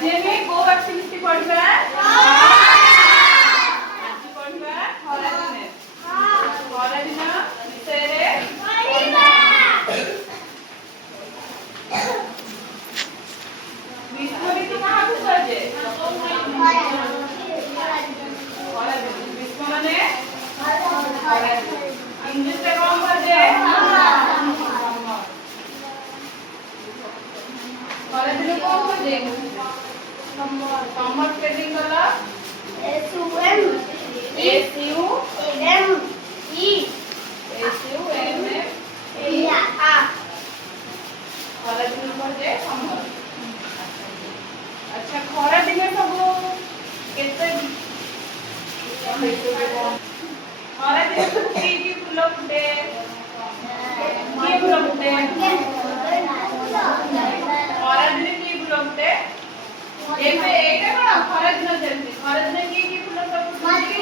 आज ଆମେ କୋଉ ଆକ୍ଟିଭିଟି ପଢିବା? ଆଜି ପଢିବା ଖରା ଦିନେ। ଖରା ଦିନ ବିଷୟରେ ପଢିବା। ଗ୍ରୀଷ୍ମ ଋତୁ କାହାକୁ କୁହାଯାଏ? ଖରା ଦିନ। ଗ୍ରୀଷ୍ମ ମାନେ ଖରା ଦିନ। ଇଂଲିଶରେ କଣ କୁହାଯାଏ? ଖରା ଦିନ କଣ କୁହାଯାଏ? समर स्पेलिंग कला SUM खरा दिन कहे समर। अच्छा खरा दिन सब केते खरा दिन सब की फूल फुटे की फूल फुटे खरा दिन की फूल फुटे एमे एटा कोन खरा दिन जेमती खरा दिन की फूल सब फुटे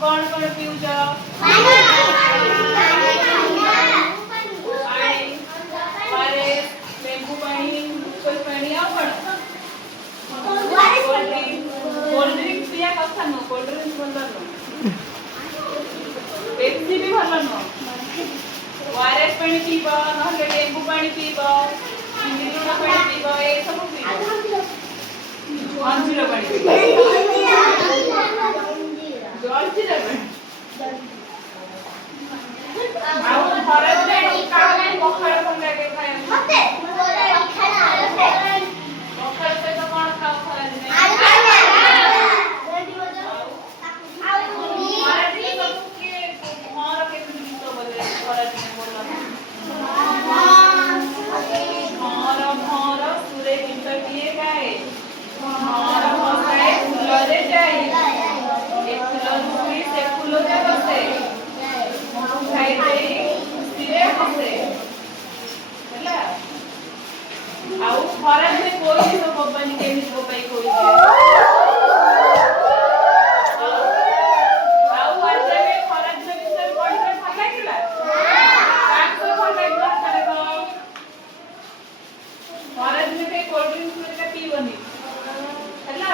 कौन कौन पीउछ पानी लेंबू पानी कोई पानी आ कोन कोल्ड ड्रिंक पिया कथा न कोल्ड ड्रिंक भलो न पेप्सी भी भलो न ओआरएस पानी पीबो नहले लेंबू पानी पीबो मिरिंडा पानी पीबो ए सब पीबो अंजीर पानी पीबो जलजीरा पानी आउ खरा दिने काहे पखाळ कोन लागे खाय मते पखाळ से तो कोन खाओ खरा दिने आउ खरा दिने कोई तो कंपनी केमिकल पई कोई आउ आज में खरा दिन विषय पढ़ी के ভাল লাগিला काको ভাল लागला करे को खरा दिन पे कोल्ड ड्रिंक पीबनी हैला